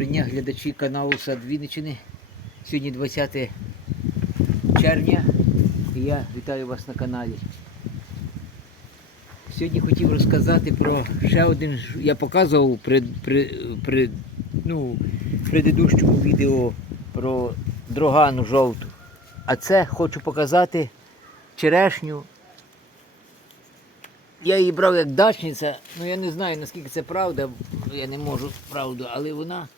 Доброго дня, глядачі каналу Сад Вінничини. Сьогодні 20 червня і я вітаю вас на каналі. Сьогодні хотів розказати про ще один. Я показував при, при, при, ну, предыдущому відео про дрогану жовту. А це хочу показати черешню. Я її брав як дачниця, ну я не знаю наскільки це правда, я не можу правду, але вона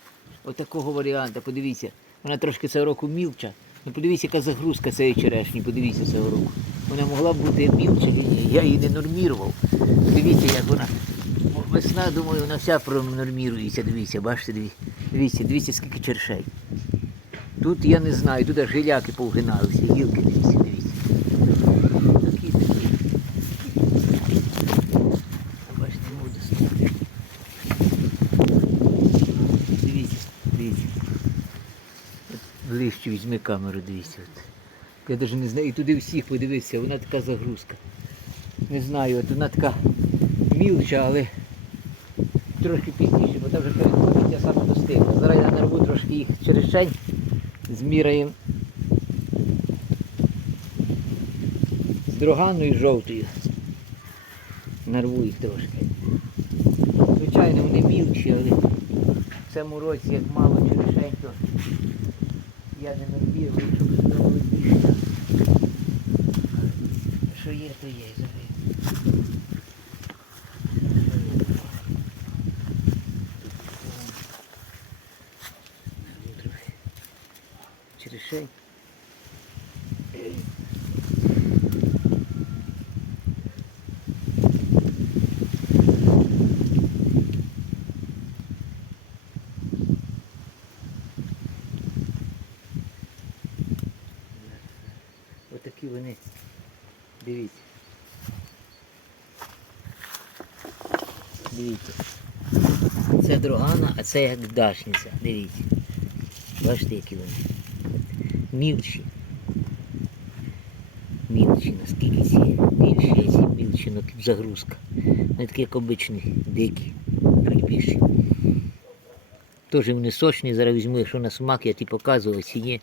отакого варіанту, подивіться, вона трошки цього року мілча. Ну подивіться, яка загрузка цієї черешні, подивіться цього року. Вона могла б бути мілча, я її не нормірував. Дивіться, як вона. Весна, думаю, вона вся пронормірується, дивіться, бачите, дивіться, дивіться, дивіться, скільки чершей. Тут я не знаю, тут аж гиляки повгиналися, гілки, дивіться, дивіться. Такі, такі. Бачите, не достати. Дивіться, дивіться. От Ближче візьми камеру, дивіться. От. Я навіть не знаю, і туди всіх подивитися, вона така загрузка. Не знаю, от вона така мілча, але трошки пізніше, бо там вже передбачення саме достигла. Зараз я нарву трошки їх черешень, зміряємо з дроганою жовтою. Нарву їх трошки. Звичайно, вони мілчі, але в цьому році як мало черешень, то я не набігаю, щоб знову більше. Що є, то є. Зараз. Через Черешень. Отакі вони. Дивіться. Дивіться. Це дрогана, а це як дашниця. Дивіться. Бачите, які вони. Мілчі. Мілчі, наскільки ці більші, а ці мілчі, ну загрузка. Не такі як обичні, дикі, чуть більші. Теж вони сочні, зараз візьму, якщо на смак, я ті показував, ці ні.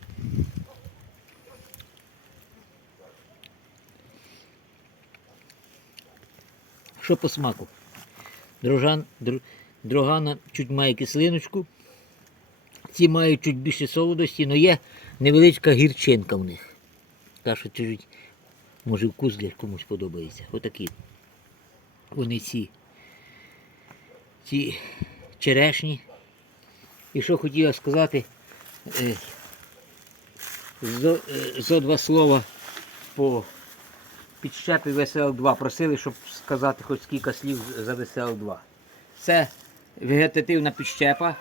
Що по смаку? Дрожан, др, дрогана чуть має кислиночку. Ці мають чуть більше солодості, але є невеличка гірчинка в них. Та що чуть, може вкус для комусь подобається. Отакі. Вони ці. Ці черешні. І що хотіла сказати, е, зо, е, зо два слова по підщепі ВСЛ-2. Просили, щоб сказати хоч кілька слів за ВСЛ-2. Це вегетативна підщепа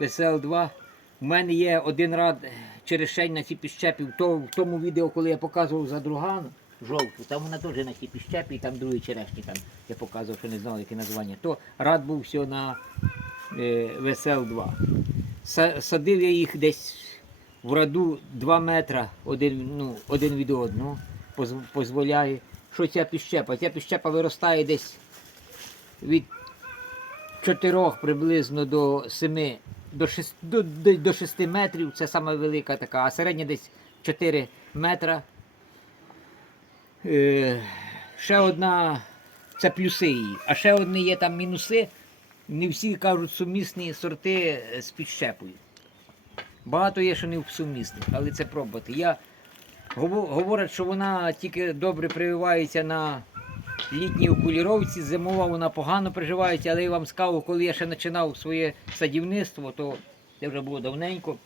ВСЛ-2. У мене є один рад черешень на цій підщепі. В тому відео, коли я показував за другану жовту, там вона теж на цій підщепі, і там другі черешні, там я показував, що не знав, яке названня. То рад був все на е, ВСЛ-2. Садив я їх десь в раду 2 метра один, ну, один від одного. Позволяє. Що ця піщепа? Ця піщепа виростає десь від 4 приблизно до 7, до 6, до, до, до 6 метрів. Це саме велика така, а середня десь 4 метра. Е, ще одна, це плюси її, а ще одні є там мінуси. Не всі кажуть сумісні сорти з підщепою. Багато є, що не сумісних, але це пробувати. Я Говорять, що вона тільки добре прививається на літній окуліровці, зимова вона погано приживається, але я вам скажу, коли я ще починав своє садівництво, то це вже було давненько,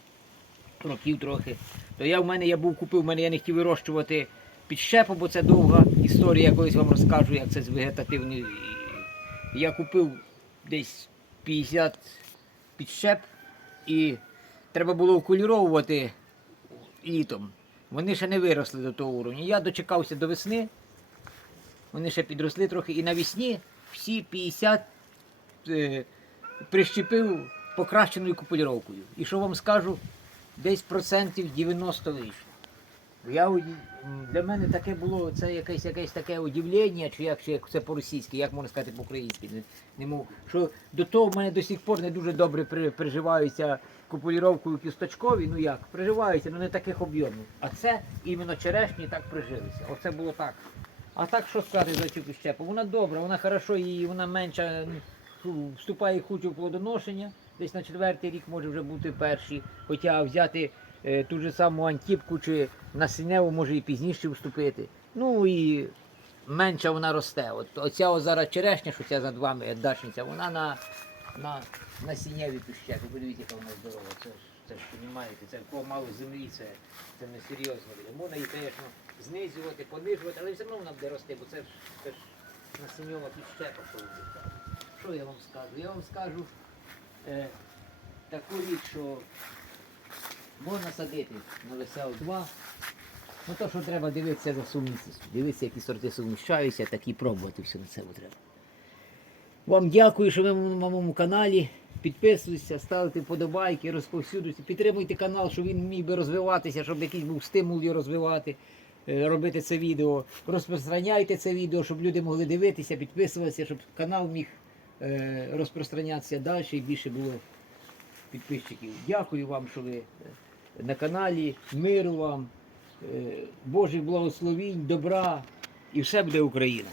років трохи. То я в мене я був купив, в мене я не хотів вирощувати підщепу, бо це довга історія, я колись вам розкажу, як це з вегетативної. Я купив десь 50 підщеп і треба було окуліровувати літом. Вони ще не виросли до того уровня. Я дочекався до весни. Вони ще підросли трохи. І навесні всі 50 е, прищепив покращеною купуліровкою. І що вам скажу, десь процентів 90 вийшло. Я, для мене таке було це якесь, якесь таке удивлення, чи як, чи як це по-російськи, як можна сказати по-українськи. Не, не мов, що до того в мене до сих пор не дуже добре при, приживаються купуліровкою кісточкові, ну як, приживаються, ну не таких об'ємів. А це іменно черешні так прижилися. Оце було так. А так що сказати за цю щепу? Вона добра, вона хорошо її, вона менша вступає хоч у плодоношення. Десь на четвертий рік може вже бути перші. Хоча взяти ту ж саму антіпку чи насінневу може і пізніше вступити. Ну і менша вона росте. От оця зараз черешня, що ця за вами дачниця, вона на, на насінневій піщепі. Подивіться, яка вона здорова. Це ж це ж розумієте, це кого мало землі, це, це не серйозно. Можна її, звісно, знизувати, понижувати, але все одно вона буде рости, бо це ж, це ж насінньова піщепа. Що я вам скажу? Я вам скажу е, таку річ, що можна садити на весел 2. Ну то, що треба дивитися за сумісністю. Дивитися, які сорти суміщаються, і пробувати все на себе треба. Вам дякую, що ви на моєму каналі. Підписуйтеся, ставте вподобайки, розповсюдуйте. Підтримуйте канал, щоб він міг би розвиватися, щоб якийсь був стимул його розвивати, е, робити це відео. Розпространяйте це відео, щоб люди могли дивитися, підписуватися, щоб канал міг е, розпространятися далі і більше було підписчиків. Дякую вам, що ви е, на каналі. Миру вам, е, Божих благословінь, добра і все буде Україна.